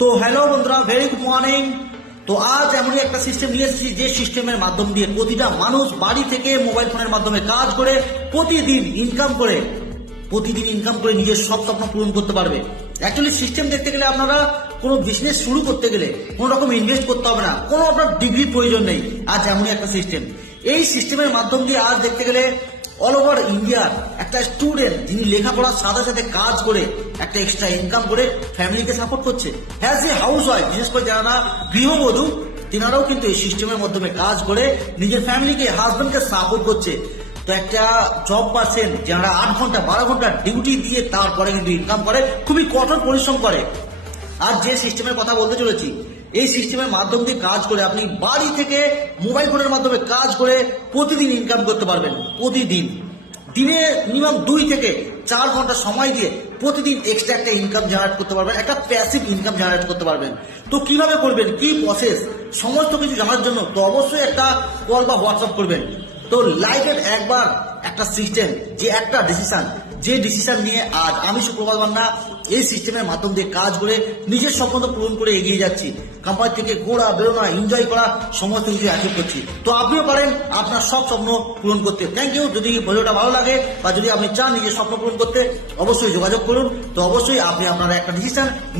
তো হ্যালো বন্ধুরা, very good morning. তো আজ এমনই একটা সিস্টেম নিয়ে এসেছি যে সিস্টেমের মাধ্যম দিয়ে প্রতিটা মানুষ বাড়ি থেকে মোবাইল ফোনের মাধ্যমে কাজ করে প্রতিদিন ইনকাম করে নিজের সব স্বপ্ন পূরণ করতে পারবে। অ্যাকচুয়ালি সিস্টেম দেখতে গেলে আপনারা কোনো বিজনেস শুরু করতে গেলে কোনো রকম ইনভেস্ট করতে হবে না, কোনো আপনার ডিগ্রির প্রয়োজন নেই। আজ এমনই একটা সিস্টেম, এই সিস্টেমের মাধ্যম দিয়ে আজ দেখতে গেলে অল ওভার ইন্ডিয়ার একটা স্টুডেন্ট যিনি লেখাপড়ার সাথে সাথে কাজ করে একটা এক্সট্রা ইনকাম করে ফ্যামিলিকে সাপোর্ট করছে। হ্যাজ এ হাউস ওয়াইফ, বিশেষ করে যারা গৃহবধূ তেনারাও কিন্তু এই সিস্টেমের মাধ্যমে কাজ করে নিজের ফ্যামিলিকে, হাজবেন্ডকে সাপোর্ট করছে। তো একটা জব পাচ্ছেন যারা 8 ঘন্টা 12 ঘন্টা ডিউটি দিয়ে তারপরে কিন্তু ইনকাম করে, খুবই কঠোর পরিশ্রম করে। আর যে সিস্টেমের কথা বলতে চলেছি, এই সিস্টেমের মাধ্যম দিয়ে কাজ করে আপনি বাড়ি থেকে মোবাইল ফোনের মাধ্যমে কাজ করে প্রতিদিন ইনকাম করতে পারবেন। প্রতিদিন দিনে মিনিমাম 2 থেকে 4 ঘন্টা সময় দিয়ে প্রতিদিন এক্সট্রা একটা ইনকাম জেনারেট করতে পারবেন, একটা প্যাসিভ ইনকাম জেনারেট করতে পারবেন। তো কিভাবে করবেন, কি প্রসেস, সমস্ত কিছু জানার জন্য তো অবশ্যই একটা কল বা হোয়াটসঅ্যাপ করবেন। তো লাইফের একবার একটা সিস্টেম, যে একটা ডিসিশন নিয়ে আজ আমি সুপ্রভাত মান্না এই সিস্টেমের মাধ্যম দিয়ে কাজ করে নিজের স্বপ্ন পূরণ করে এগিয়ে যাচ্ছি। কোম্পানি থেকে ঘোরা, বেরোনা, এনজয় করা, সমস্ত কিছু অ্যাচিভ করছি। তো আপনিও পারেন আপনার সব স্বপ্ন পূরণ করতে। Thank you. যদি ভিডিওটা ভালো লাগে বা যদি আপনি চান নিজের স্বপ্ন পূরণ করতে, অবশ্যই যোগাযোগ করুন। তো অবশ্যই আপনি আপনার একটা ডিসিশন